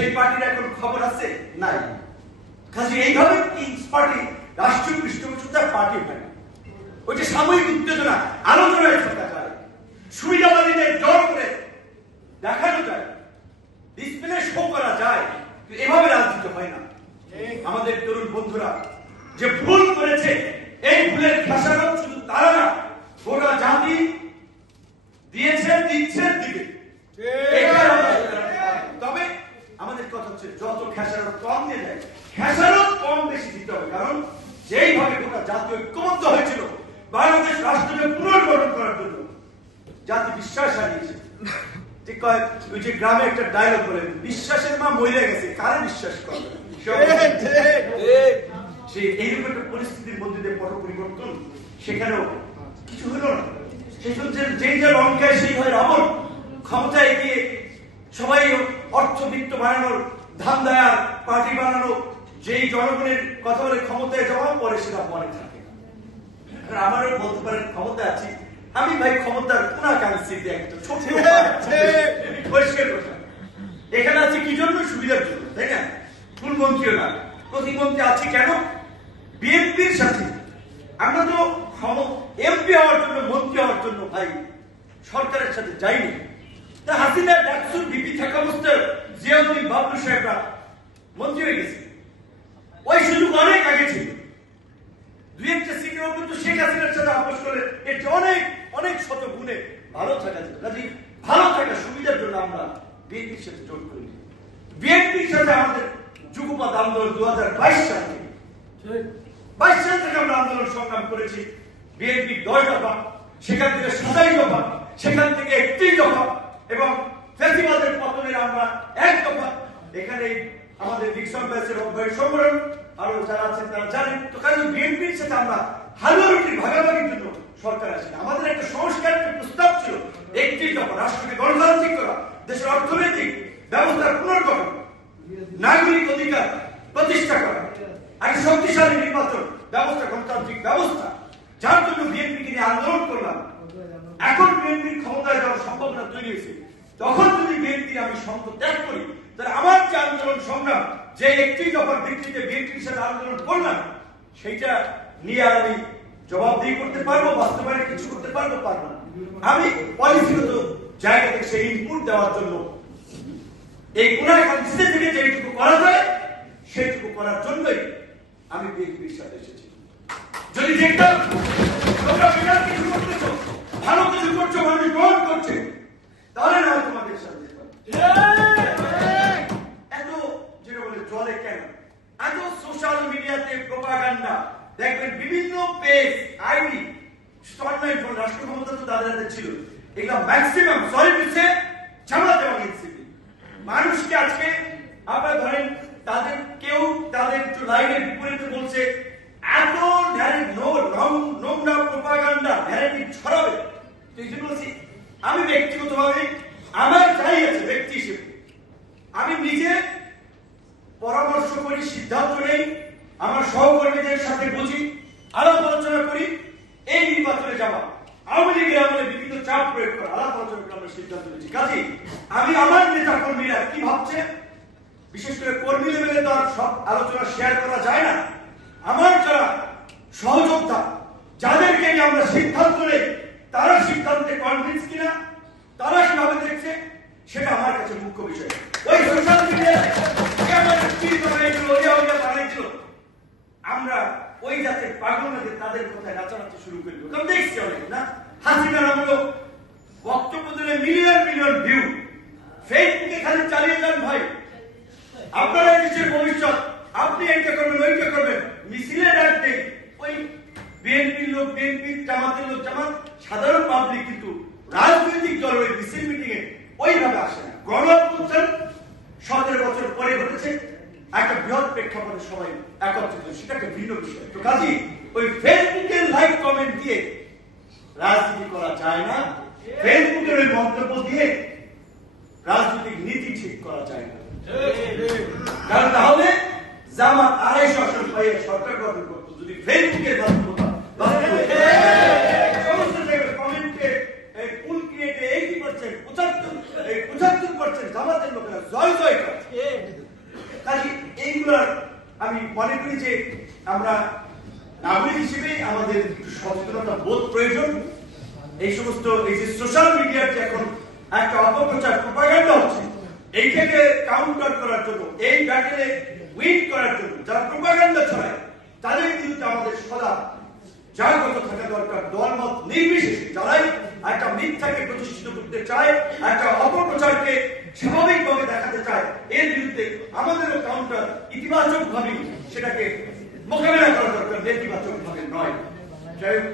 সেই পার্টির এখন খবর আছে নাই। কাজে এইভাবে কিংস পার্টি রাষ্ট্রীয় পৃষ্ঠপোষকতার পার্টি হয় না। ওই যে সাময়িক উত্তেজনা আলোচনায় থাকা যায়, সুবিধাবাদীদের জোর করে দেখানো যায়, ডিসপ্লে শো করা যায়, এভাবে রাজনীতি হয় না। আমাদের তরুণ বন্ধুরা যে ভুল করেছে, এই ভুলের খেসারত শুধু তারা না, গোটা জাতি দিয়েছে, দিচ্ছে, দিবে। তবে আমাদের কথা হচ্ছে যত খেসারত কম দিয়ে যায়, খেসারত কম বেশি দিতে হবে। কারণ যেইভাবে গোটা জাতি ঐক্যবদ্ধ হয়েছিল বাংলাদেশ রাষ্ট্রকে পুনর্গঠন করার জন্য, জাতি বিশ্বাস হারিয়েছে। ঠিক কয় ওই যে গ্রামে একটা ডায়লগ বলে, বিশ্বাসের মা মরে গেছে, কারে বিশ্বাস করবে? সেই এইরকম একটা পরিস্থিতির মধ্যে দিয়ে পট পরিবর্তন, সেখানেও কিছু হলো না। সেই যেই যে লঙ্কায় সেই হয় রাবণ, ক্ষমতায় গিয়ে সবাই অর্থবিত্ত বানানোর ধান্দায় পার্টি বানানো, যেই জনগণের কথা বলে ক্ষমতায় যাওয়া পরে সেটা মনে থাকে। আমারও বলতে পারেন ক্ষমতা আছে, আমি ভাই ক্ষমতার কোনাকাঙ্ক্ষিতে একটা ছোট পরিষ্কার কথা। এখানে আছে কি জন্য? সুবিধার জন্য, তাই না? ফুল মন্ত্রীও না, প্রতিমন্ত্রী আছে কেন? বিএনপির সাথে। আমরা তো এমপি হওয়ার জন্য, মন্ত্রী হওয়ার জন্য ভাই সরকারের সাথে যাইনি। তা হাসিনা ডাকসুর বিপি থাকা অবস্থায় জিয়াউদ্দিন বাবলু সাহেবরা মন্ত্রী হয়ে গেছে। ওই সুযোগ অনেক আগে ছিল। দুই একটা সিটের উপর তো শেখ হাসিনার সাথে আপোষ করে এর অনেক অনেক শত গুণে ভালো থাকা যেত। কাজে ভালো থাকা সুবিধার জন্য আমরা বিএনপির সাথে জোট করি। বিএনপির সাথে আমাদের যুগপৎ আন্দোলন 2022 সাল থেকে, 22 সাল থেকে আমরা আন্দোলন সংগ্রাম করেছি। বিএনপি 10 দফা, সেখান থেকে 27 দফা, সেখান থেকে 31 দফা, এবং ফ্যাসিবাদের পতনের আমরা 1 দফা। এখানে আমাদের ডিকসন ব্যাচের অভ্যয় সংগ্রাম, আরো যারা আছেন তারা জানেন। তো কাজে বিএনপির সাথে আমরা হালুয়া রুটি ভাগাভাগির জন্য সরকার আসেন। আমাদের একটা সংস্কার প্রস্তাব ছিল, 31 দফা, রাষ্ট্রকে গণতান্ত্রিক করা, দেশের অর্থনৈতিক ব্যবস্থার পুনর্গঠন, নাগরিক অধিকার প্রতিষ্ঠা করা, একটা শক্তিশালী নির্বাচন ব্যবস্থা, গণতান্ত্রিক ব্যবস্থা, যার জন্য বিএনপিকে নিয়ে আন্দোলন করলাম। এখন বিএনপির ক্ষমতায় যাওয়ার সম্ভাবনা তৈরি হয়েছে। তখন যদি বিএনপির আমি সঙ্গ ত্যাগ করি, তাহলে আমার যে আন্দোলন সংগ্রাম, যে 31 দফার ভিত্তিতে বিএনপির সাথে আন্দোলন করলাম, সেইটা নিয়ে আর আমি জবাবদিহি করতে পারবো, বাস্তবায়নে কিছু করতে পারবো না। আমি পলিসিগত জায়গা থেকে সেই ইনপুট দেওয়ার জন্য, এই কোনাকাঙ্ক্ষিতে থেকে যেটুকু করা যায় সেটুকু করার জন্যই আমি বিএনপির সাথে এসেছি। যদি দেখতাম তোমরা বিরাট কিছু করতেছ, ভালো কিছু করছো, মানুষ গ্রহণ করছে, তাহলে না তোমাদের সাথে এত যেটা বলে জলে কেন, এত সোশ্যাল মিডিয়াতে প্রোপাগান্ডা দেখবেন, বিভিন্ন পেজ, আইডি, স্টলমেন্ট, রাষ্ট্র ক্ষমতা তো তাদের হাতে ছিল। এগুলো ম্যাক্সিমাম সরি দিচ্ছে জামাত এবং এনসিপি। মানুষকে আজকে আপনারা ধরেন তাদের কেউ তাদের একটু লাইনের বিপরীতে বলছে, এত নোংরা প্রোপাগান্ডা ন্যারেটিভ ছড়াবে। তো এই জন্য বলছি, আমি ব্যক্তিগতভাবে আমার যাই আছে ব্যক্তি হিসেবে আমি নিজে পরামর্শ করি, সিদ্ধান্ত নেই, আমার সহকর্মীদের সাথে বুঝি, আলাপ আলোচনা করি, এই নির্বাচনে যাওয়া, আওয়ামী লীগের আমলে বিভিন্ন চাপ প্রয়োগ করা, আলাপ আলোচনা করে আমরা সিদ্ধান্ত নিয়েছি। কাজে আমি আমার নেতা কর্মীরা কি ভাবছে, বিশেষ করে কর্মী লেভেলে তো আর সব আলোচনা শেয়ার করা যায় না। আমার যারা সহযোদ্ধা, যাদেরকে নিয়ে আমরা সিদ্ধান্ত নেই, তারা সিদ্ধান্তে কনভিন্স কিনা, তারা কিভাবে দেখছে, সেটা আমার কাছে মুখ্য বিষয়। ওই সোশ্যাল মিডিয়ায় বানাইছিল, আমরা ওই জাতের পাগলদের তাদের কথায় নাচানাচি শুরু করে দেবো। দেখছি অনেক না, হাসিনার আমলো বক্তব্য দিলে মিলিয়ন মিলিয়ন ভিউ, ফেসবুকে খালি চালিয়ে যান ভাই। আপনারা দেশের ভবিষ্যৎ, আপনি এইটা করবেন, ওইটা করবেন, মিছিলে ডাক দেন। ওই বিএনপির লোক বিএনপি, জামাতের লোক জামাত, সাধারণ পাবলিক কিন্তু রাজনৈতিক দল ওই মিছিল মিটিং এ ওইভাবে আসে না। গণ অভ্যুত্থান 17 বছর পরে ঘটেছে, একটা বৃহৎ প্রেক্ষাপটে সবাই একত্রিত, সেটা একটা ভিন্ন বিষয়। তো কাজী ওই ফেসবুকে লাইক কমেন্ট দিয়ে রাজনীতি করা যায় না, ফেসবুকের ওই মন্তব্য দিয়ে রাজনৈতিক নীতি ঠিক করা যায় না। কারণ তাহলে জামাত 250 আসন পাইয়ে সরকার গঠন করতো যদি ফেসবুকের বাস্তবতা সমস্ত জায়গায় কমেন্টে ফুল ক্রিয়েটে 80%, 75% জামাতের লোকেরা জয় জয় করে। করি যে আমরা নাগরিক হিসেবে আমাদের একটু সচেতনতা বোধ প্রয়োজন। এই সমস্ত এই যে সোশ্যাল মিডিয়ার যে এখন একটা অপপ্রচার প্রোপাগান্ডা হচ্ছে, এইটাকে কাউন্টার করার জন্য, এই ব্যাটেলে উইন করার জন্য যারা প্রোপাগান্ডা ছড়ায় তাদের বিরুদ্ধে আমাদের সদা জাগ্রত থাকা দরকার। দলমত নির্বিশেষে যারাই একটা মিথ্যাকে প্রতিষ্ঠিত করতে চায়, একটা অপপ্রচারকে স্বাভাবিকভাবে দেখাতে চায়, এর বিরুদ্ধে আমাদেরও কাউন্টার ইতিবাচক ভাবে সেটাকে মোকাবেলা করা দরকার, নেতিবাচক ভাবে নয়। যাই হোক,